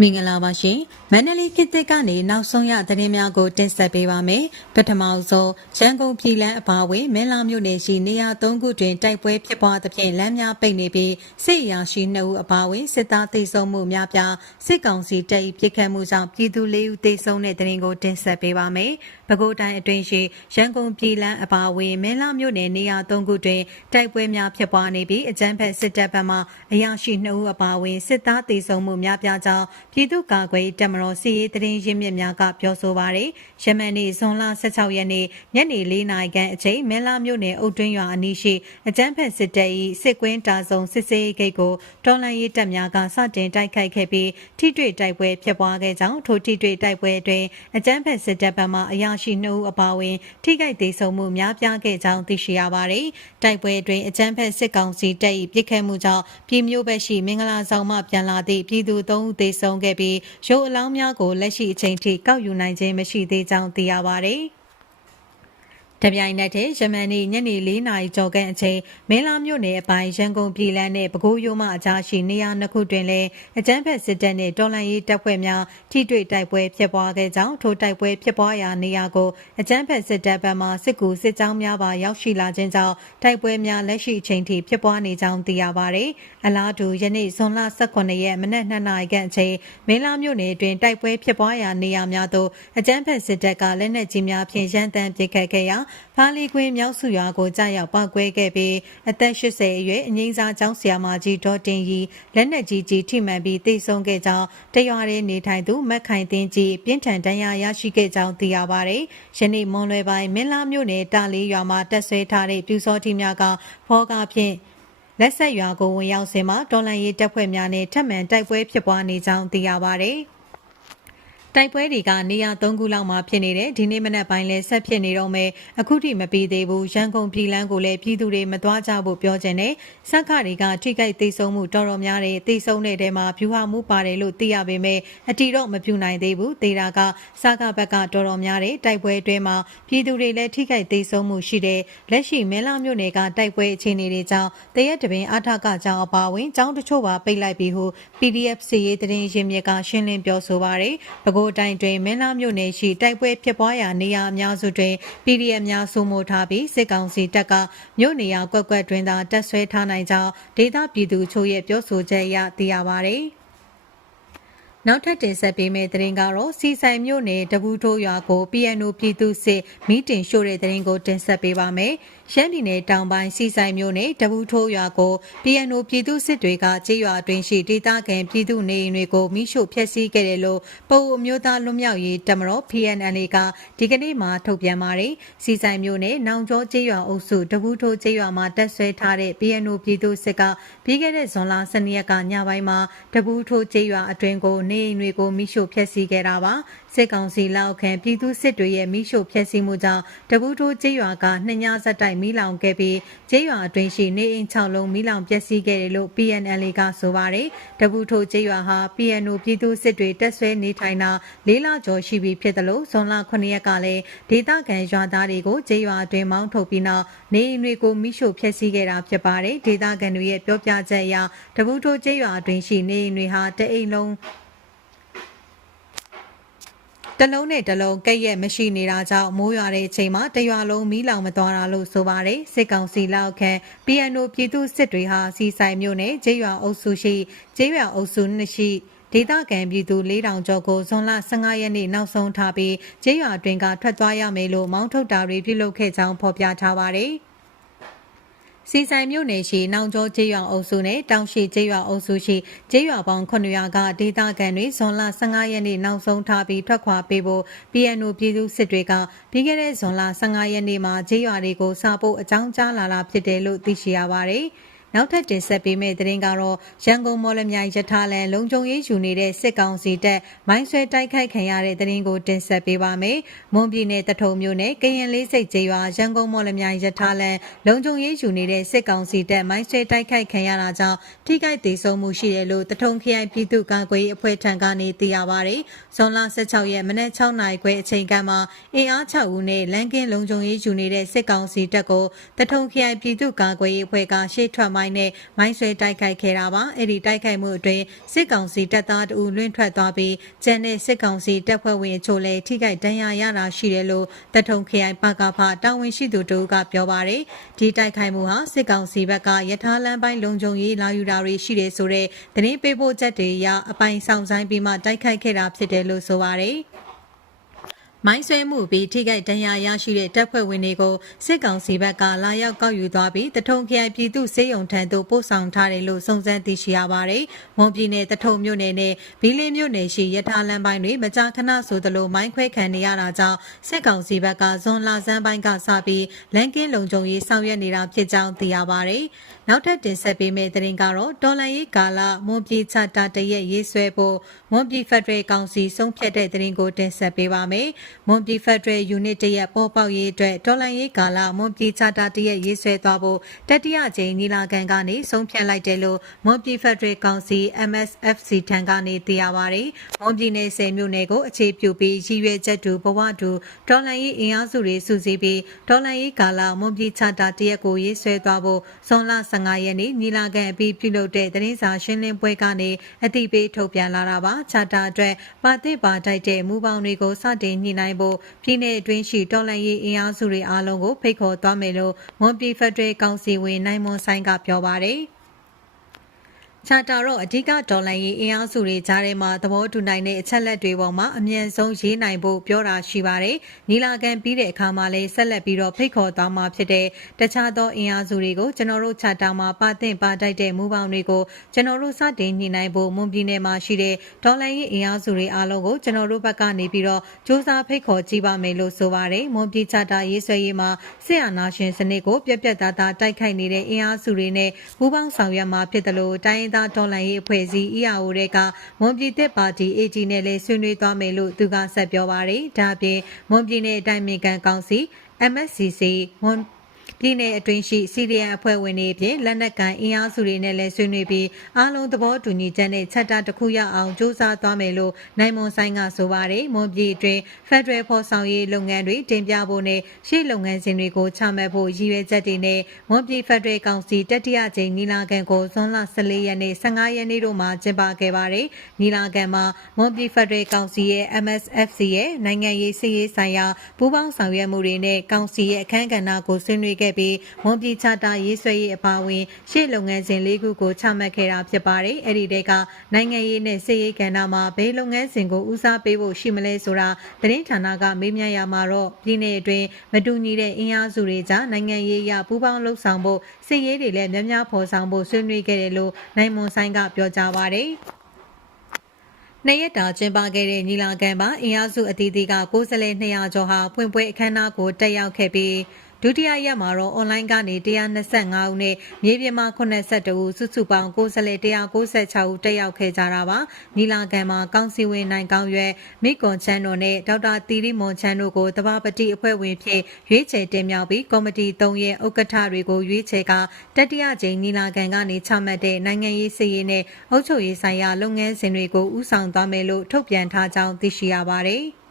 မင်္ဂလာပါရှင်မန္တလေးခေတ်သစ်ကနေနောက်ဆုံးရသတင်းများကိုတင်ဆက်ပေးပါမယ်ပထမဆုံးရန်ကုန်ပြည်လန်းအပါအဝင်မင်းလာမြို့နယ်ရှိနေရာ၃ခုတွင်တိုက်ပွဲဖြစ်ပွားသဖြင့်လမ်းများပိတ်နေပြီးစစ်ရာရှိ2ဦးအပါအဝင်စစ်သားသေဆုံးမှုများပြားစစ်ကောင်စီတပ်၏ပစ်ခတ်မှုကြောင့်ပြည်သူ4ဦးသေဆုံးတဲ့သတင်းကိုတင်ဆက်ပေးပါမယ်ပဲခူးတိုင်းအတွင်းရှိရန်ကုန်ပြည်လန်းအပါအဝင်မင်းလာမြို့နယ်နေရာ၃ခုတွင်တိုက်ပွဲများဖြစ်ပွားနေပြီးအကြမ်းဖက်စစ်တပ်ဘက်မှအရာရှိ2ဦးအပါအဝင်စစ်သားသေဆုံးမှုများပြားကြောင်းပြည်သူ့ကာကွယ်တပ်မတော်စီရေးတရင်ရင်းမြစ်များကပြောဆိုပါရယ်ရမန်နေ့ဇွန်လ16ရက်နေ့ညနေ4နာရီခန့်အချိန်မဲလာမြို့နယ်အုတ်တွင်းရွာအနီးရှိအကြမ်းဖက်စစ်တပ်၏စစ်ကွင်းတာဆုံစစ်စေးဂိတ်ကိုတော်လှန်ရေးတပ်များကစတင်တိုက်ခိုက်ခဲ့ပြီးထိတွေ့တိုက်ပွဲဖြစ်ပွားခဲ့ကြောင်းထိုထိတွေ့တိုက်ပွဲတွင်အကြမ်းဖက်စစ်တပ်ဘက်မှအရာရှိ2ဦးအပါအဝင်ထိခိုက်ဒေဆုံးမှုများပြားခဲ့ကြောင်းသိရှိရပါရယ်တိုက်ပွဲတွင်အကြမ်းဖက်စစ်ကောင်စီတပ်၏ပစ်ခတ်မှုကြောင့်ပြည်မျိုးဘက်ရှိမင်္ဂလာဆောင်မှပြန်လာသည့်ပြည်သူ3ဦးသေဆုံးခဲ့ပြီးရုပ်အလောင်းများကိုလက်ရှိအချိန်ထိကောက်ယူနိုင်ခြင်းမရှိသေးကြောင်းသိရပါသည်တပြိုင်နက်တည်းယမန်နေ့ညနေ4နာရီကျော်ခန့်အချိန်မင်းလာမြို့နယ်အပိုင်းရန်ကုန်ပြည်လန်းနဲ့ပဲခူးရိုးမအကြားရှိနေရာနှစ်ခုတွင်လည်းအကြမ်းဖက်စစ်တပ်နှင့်တော်လှန်ရေးတပ်ဖွဲ့များထိတွေ့တိုက်ပွဲဖြစ်ပွားခဲ့ကြောင်းထိုတိုက်ပွဲဖြစ်ပွားရာနေရာကိုအကြမ်းဖက်စစ်တပ်ဘက်မှစစ်ကူစစ်ကြောင်းများပါရောက်ရှိလာခြင်းကြောင့်တိုက်ပွဲများလက်ရှိအချိန်ထိဖြစ်ပွားနေကြောင်းသိရပါသည်အလားတူယနေ့ဇွန်လ18ရက်မနက်2နာရီခန့်အချိန်မင်းလာမြို့နယ်တွင်တိုက်ပွဲဖြစ်ပွားရာနေရာများသို့အကြမ်းဖက်စစ်တပ်ကလက်နက်ကြီးများဖြင့်ရန်တမ်းပစ်ခတ်ခဲ့ရာဖားလီကွင်းမြောက်စုရွာကိုကြားရောက်ပောက်ကွဲခဲ့ပြီးအသက်80အရွယ်အငိမ့်စားကျောင်းဆရာမကြီးဒေါ်တင်ရီလက်နက်ကြီးထိမှန်ပြီးသေဆုံးခဲ့ကြောင်းတရွာရဲနေထိုင်သူမက်ခိုင်သိန်းကြီးပြင်းထန်ဒဏ်ရာရရှိခဲ့ကြောင်းသိရပါတယ်။ယနေ့မွန်လွယ်ပိုင်းမင်းလာမြို့နယ်တာလေးရွာမှာတက်ဆွဲထားတဲ့ပြူစောထီများကဖောကားဖြင့်လက်ဆက်ရွာကိုဝင်ရောက်စဉ်မှာတော်လန်ရေးတပ်ဖွဲ့များနဲ့ထပ်မံတိုက်ပွဲဖြစ်ပွားနေကြောင်းသိရပါတယ်။တိုက်ပွဲတွေကနေရာ3ခုလောက်မှာဖြစ်နေတဲ့ဒီနေ့မနက်ပိုင်းလဲဆက်ဖြစ်နေတော့မယ်အခုထိမပြီးသေးဘူးရန်ကုန်ပြည်လန်းကိုလည်းပြည်သူတွေမသွားကြဖို့ပြောချင်တယ်စက်ခတွေကထိခိုက်သိဆုံးမှုတော်တော်များတယ်သိဆုံးတဲ့တဲမှာဖြူဟာမှုပါတယ်လို့သိရပေမဲ့အတီတော့မပြူနိုင်သေးဘူးသေတာကစကဘက်ကတော်တော်များတယ်တိုက်ပွဲအတွင်းမှာပြည်သူတွေလည်းထိခိုက်သိဆုံးမှုရှိတယ်လက်ရှိမဲလာမြို့နယ်ကတိုက်ပွဲအခြေအနေတွေကြောင့်တရက်တပင်အထကကြောင်းအပါဝင်ကျောင်းတချို့ပါပိတ်လိုက်ပြီးဟု PDF စီရေးတရင်ရင်းမြစ်ကရှင်းလင်းပြောဆိုပါတယ်ပဲခူးတိုင်းတွင်မင်းလာမြို့နယ်ရှိတိုက်ပွဲဖြစ်ပွားရာနေရာအများစုတွင် PDF များစိုးမိုးထားပြီးစစ်ကောင်စီတပ်ကမြို့နေရာကွက်ကွက်တွင်သာတပ်ဆွဲထားနိုင်ကြောင်းဒေသပြည်သူချို့ရဲ့ပြောဆိုချက်အရသိရပါသည်နောက်ထပ်တင်ဆက်ပေးမယ့်သတင်းကတော့စီဆိုင်မြို့နယ်တပူးထိုးရွာကို PNO ပြည်သူစစ်မီတင်ရှို့တဲ့သတင်းကိုတင်ဆက်ပေးပါမယ်။ရှမ်းပြည်နယ်တောင်ပိုင်းစီဆိုင်မြို့နယ်တပူးထိုးရွာကို PNO ပြည်သူစစ်တွေကကြေးရွာတွင်ရှိဒေသခံပြည်သူနေအိမ်တွေကိုမိရှို့ဖျက်ဆီးခဲ့တယ်လို့ပအိုအမျိုးသားလွတ်မြောက်ရေးတပ်မတော် PNLA ကဒီကနေ့မှထုတ်ပြန်ပါတယ်။စီဆိုင်မြို့နယ်နောင်ကျောကြေးရွာအုပ်စုတပူးထိုးကြေးရွာမှာတပ်ဆွဲထားတဲ့ PNO ပြည်သူစစ်ကပြီးခဲ့တဲ့ဇွန်လ12ရက်ကညပိုင်းမှာတပူးထိုးကြေးရွာအတွင်းကိုနေအိမ်တွေကိုမိရှို့ဖျက်ဆီးခဲ့တာပါစစ်ကောင်စီလက်ခံပြည်သူစစ်တွေရဲ့မိရှို့ဖျက်ဆီးမှုကြောင့်တပူးထိုးကြေးရွာကနှစ်ညဆက်တိုက်မိလောင်ခဲ့ပြီးကြေးရွာအတွင်းရှိနေအိမ်6လုံးမိလောင်ပျက်စီးခဲ့တယ်လို့ PNLA ကဆိုပါတယ်တပူးထိုးကြေးရွာဟာ PNO ပြည်သူစစ်တွေတက်ဆွဲနေထိုင်တာ၄လကျော်ရှိပြီဖြစ်တယ်လို့ဇွန်လ9ရက်ကလည်းဒေသခံရွာသားတွေကိုကြေးရွာအတွင်းမောင်းထုတ်ပြီးနောက်နေအိမ်တွေကိုမိရှို့ဖျက်ဆီးခဲ့တာဖြစ်ပါတယ်ဒေသခံတွေရဲ့ပြောပြချက်အရတပူးထိုးကြေးရွာအတွင်းရှိနေအိမ်တွေဟာတအိမ်လုံးတလုံးနဲ့တလုံးကဲ့ရဲ့မရှိနေတာကြောင့်မိုးရွာတဲ့အချိန်မှာတရွာလုံးမီးလောင်မသွားတာလို့ဆိုပါတယ်စစ်ကောင်စီလက်ခံ PNO ပြည်သူစစ်တွေဟာစီဆိုင်မြို့နယ်ကျေးရွာအုပ်စုရှိကျေးရွာအုပ်စုနှစ်ရှိဒေသခံပြည်သူ4000ကျော်ကိုဇွန်လ15ရက်နေ့နောက်ဆုံးထားပြီးကျေးရွာတွင်ကထွက်သွားရမယ်လို့မောင်းထုတ်တာတွေပြုလုပ်ခဲ့ကြောင်းဖော်ပြထားပါတယ်စီဆိုင်မြို့နယ်ရှိနောင်ကျောကျေးရွာအုပ်စုနဲ့တောင်ရှိကျေးရွာအုပ်စုရှိကျေးရွာပေါင်း900ကဒေသခံတွေဇွန်လ15ရက်နေ့နောက်ဆုံးထားပြီးထွက်ခွာပေးဖို့ PNO ပြည်သူစစ်တွေကပြီးခဲ့တဲ့ဇွန်လ15ရက်နေ့မှာကျေးရွာတွေကိုစာပို့အကြောင်းကြားလာတာဖြစ်တယ်လို့သိရှိရပါတယ်။နောက်ထပ်တင်ဆက်ပေးမယ့်သတင်းကတော့ရန်ကုန်မော်လမြိုင်ရထားလမ်းလုံခြုံရေးယူနေတဲ့စစ်ကောင်စီတပ်မိုင်းဆွဲတိုက်ခိုက်ခံရတဲ့သတင်းကိုတင်ဆက်ပေးပါမယ်။မွန်ပြည်နယ်တထုံမြို့နယ်ကရင်လေးစိတ်ကျေးရွာရန်ကုန်မော်လမြိုင်ရထားလမ်းလုံခြုံရေးယူနေတဲ့စစ်ကောင်စီတပ်မိုင်းဆွဲတိုက်ခိုက်ခံရတာကြောင့်ထိခိုက်ဒေဆုံးမှုရှိတယ်လို့တထုံခရိုင်ပြည်သူ့ကာကွယ်ရေးအဖွဲ့ထံကနေသိရပါဗျ။ဇွန်လ16ရက်မနက်6နာရီခွဲအချိန်ကမှအင်အား6ဦးနဲ့လမ်းကင်းလုံခြုံရေးယူနေတဲ့စစ်ကောင်စီတပ်ကိုတထုံခရိုင်ပြည်သူ့ကာကွယ်ရေးအဖွဲ့ကရှေ့ထွက် ပိုင်းနဲ့မိုင်းဆွဲတိုက်ခိုက်ခဲ့တာပါအဲ့ဒီတိုက်ခိုက်မှုအတွင်းစစ်ကောင်စီတပ်သားတို့လွင့်ထွက်သွားပြီးကျန်တဲ့စစ်ကောင်စီတပ်ဖွဲ့ဝင်အချို့လည်းထိခိုက်ဒဏ်ရာရတာရှိတယ်လို့တထုံခရိုင်ပကဖတာဝန်ရှိသူတို့ကပြောပါတယ်ဒီတိုက်ခိုက်မှုဟာစစ်ကောင်စီဘက်ကရထားလမ်းပိုင်းလုံခြုံရေးလာယူတာတွေရှိတယ်ဆိုတဲ့သတင်းပေးပို့ချက်တွေအရအပိုင်ဆောင်ဆိုင်ပြီးမှတိုက်ခိုက်ခဲ့တာဖြစ်တယ်လို့ဆိုပါတယ်မိုင်းဆွဲမှုပြီးထိခိုက်ဒဏ်ရာရရှိတဲ့တပ်ဖွဲ့ဝင်တွေကိုစစ်ကောင်စီဘက်ကလာရောက်ကောက်ယူသွားပြီးတထုံခရိုင်ပြည်သူ့စေယုံထံသို့ပို့ဆောင်ထားတယ်လို့စုံစမ်းသိရှိရပါတယ်။မွန်ပြည်နယ်တထုံမြို့နယ်နဲ့ဘီလင်းမြို့နယ်ရှိရထားလမ်းပိုင်းတွေမကြာခဏဆိုသလိုမိုင်းခွဲခံနေရတာကြောင့်စစ်ကောင်စီဘက်ကဇွန်လဆန်းပိုင်းကစပြီးလန်ကင်းလုံခြုံရေးဆောင်ရွက်နေတာဖြစ်ကြောင်းသိရပါတယ်။နောက်ထပ်တင်ဆက်ပေးမယ့်သတင်းကတော့တော်လန်ရေးကာလမွန်ပြည်ချတာတရက်ရေးဆွဲဖို့မွန်ပြည်ဖက်ဒရယ်ကောင်စီဆုံးဖြတ်တဲ့သတင်းကိုတင်ဆက်ပေးပါမယ်။မွန်ပြည်ဖက်ဒရယ်ယူနစ်တရက်ပေါ်ပေါက်ရေးအတွက်တော်လန်ရေးကာလမွန်ပြည်ချတာတရက်ရေးဆွဲသွားဖို့တတိယကြိမ်ညီလာခံကနေဆုံးဖြတ်လိုက်တယ်လို့မွန်ပြည်ဖက်ဒရယ်ကောင်စီ MSFC ထံကနေသိရပါတယ်။မွန်ပြည်နယ်10မြို့နယ်ကိုအခြေပြုပြီးရည်ရွယ်ချက်တူဘဝတူတော်လန်ရေးအင်အားစုတွေစုစည်းပြီးတော်လန်ရေးကာလမွန်ပြည်ချတာတရက်ကိုရေးဆွဲသွားဖို့ဇွန်လ15ရက်နေ့ညီလာခံအပြီးပြုလုပ်တဲ့သတင်းစာရှင်းလင်းပွဲကနေအသိပေးထုတ်ပြန်လာတာပါချာတာအတွက်ပါတစ်ပါတိုက်တဲ့မူပေါင်းတွေကိုစတင်ညှိနှိုင်းဖို့ပြည်내အတွင်းရှိတော်လှန်ရေးအင်အားစုတွေအားလုံးကိုဖိတ်ခေါ်သွားမယ်လို့မွန်ပြည်ဖက်ဒရယ်ကောင်စီဝင်နိုင်မွန်ဆိုင်ကပြောပါတယ်ချာတာတော့အဓိကဒေါ်လာရေးအင်အားစုတွေကြားထဲမှာသဘောတူနိုင်တဲ့အချက်လက်တွေပေါ်မှာအမြန်ဆုံးရေးနိုင်ဖို့ပြောတာရှိပါတယ်။ညီလာခံပြီးတဲ့အခါမှာလည်းဆက်လက်ပြီးတော့ဖိတ်ခေါ်သွားမှာဖြစ်တဲ့တခြားသောအင်အားစုတွေကိုကျွန်တော်တို့ချာတာမှာပါတင်ပါတိုက်တဲ့မူပေါင်းတွေကိုကျွန်တော်တို့စတင်ညှိနှိုင်းဖို့မွန်ပြည်နယ်မှာရှိတဲ့ဒေါ်လာရေးအင်အားစုတွေအားလုံးကိုကျွန်တော်တို့ဘက်ကနေပြီးတော့စူးစမ်းဖိတ်ခေါ်ကြည့်ပါမယ်လို့ဆိုပါတယ်။မွန်ပြည်ချာတာရေးဆွဲရေးမှာစစ်အာဏာရှင်စနစ်ကိုပြက်ပြက်သားသားတိုက်ခိုက်နေတဲ့အင်အားစုတွေနဲ့ပူးပေါင်းဆောင်ရွက်မှာဖြစ်တယ်လို့တိုင်းသားဒေါ်လာရေးအဖွဲ့အစည်း EAO တွေကမွန်ပြည်သစ်ပါတီ AG နဲ့လည်းဆွေးနွေးသွားမယ်လို့သူကဆက်ပြောပါတယ်။ဒါ့အပြင်မွန်ပြည်နယ်အတိုင်းအမြခံကောင်စီ MSCC မွန်ပြည်내အတွင်းရှိ CDN အဖွဲ့ဝင်တွေအပြင်လက်နက်ကိုင်အင်အားစုတွေနဲ့လည်းဆွေးနွေးပြီးအားလုံးသဘောတူညီချက်နဲ့ချက်တာတစ်ခုရအောင်စူးစမ်းသွားမယ်လို့နိုင်မွန်ဆိုင်ကဆိုပါတယ်။မွန်ပြည်အတွင်း Federal ဖော်ဆောင်ရေးလုပ်ငန်းတွေတင်ပြဖို့နဲ့ရှေ့လုပ်ငန်းစဉ်တွေကိုချမှတ်ဖို့ရည်ရွယ်ချက်တွေနဲ့မွန်ပြည် Federal ကောင်စီတတိယကြိမ်ညီလာခံကိုဇွန်လ14ရက်နေ့15ရက်နေ့တို့မှာကျင်းပခဲ့ပါတယ်။ညီလာခံမှာမွန်ပြည် Federal ကောင်စီရဲ့ MSFC ရဲ့နိုင်ငံရေးစည်းရေးဆိုင်ရာပူးပေါင်းဆောင်ရွက်မှုတွေနဲ့ကောင်စီရဲ့အခမ်းကဏ္ဍကိုဆွေးနွေးခဲ့ပြီးမွန်ပြည်ချာတာရေးဆွဲရေးအပါအဝင်ရှေ့လုပ်ငန်းစဉ်၄ခုကိုချမှတ်ခဲ့တာဖြစ်ပါတယ်။အဲ့ဒီတဲကနိုင်ငံရေးနဲ့စစ်ရေးကဏ္ဍမှာဘယ်လုပ်ငန်းစဉ်ကိုဦးစားပေးဖို့ရှိမလဲဆိုတာသတင်းဌာနကမေးမြန်းရမှာတော့ပြည်내အတွင်းမတူညီတဲ့အင်အားစုတွေကြားနိုင်ငံရေးရပူးပေါင်းလှုပ်ဆောင်ဖို့စစ်ရေးတွေလည်းများများဖော်ဆောင်ဖို့ဆွေးနွေးခဲ့တယ်လို့နိုင်မွန်ဆိုင်ကပြောကြားပါတယ်။နှစ်ရက်တာကျင်းပခဲ့တဲ့ညီလာခံမှာအင်အားစုအသီးသီးကကိုယ်စားလှယ်200ကျော်ဟာဖွင့်ပွဲအခမ်းအနားကိုတက်ရောက်ခဲ့ပြီးဒုတိယရက်မှာတော့ online ကနေ125ဦးနဲ့မြေပြင်မှာ82ဦးစုစုပေါင်းကိုယ်စားလှယ်196ဦးတက်ရောက်ခဲ့ကြတာပါညီလာခံမှာကောင်စီဝင်နိုင်ကောင်းရွယ်မိကွန်ချန်းတို့နဲ့ဒေါက်တာတီရီမွန်ချန်းတို့ကိုတဘာပတိအဖွဲ့ဝင်ဖြစ်ရွေးချယ်တင်မြှောက်ပြီးကော်မတီ3ရဲ့ဥက္ကဋ္ဌတွေကိုရွေးချယ်ကတတိယကြိမ်ညီလာခံကနေချမှတ်တဲ့နိုင်ငံရေးစည်ရေးနဲ့အုပ်ချုပ်ရေးဆိုင်ရာလုပ်ငန်းစဉ်တွေကိုဦးဆောင်သွားမယ်လို့ထုတ်ပြန်ထားကြောင်းသိရှိရပါတယ်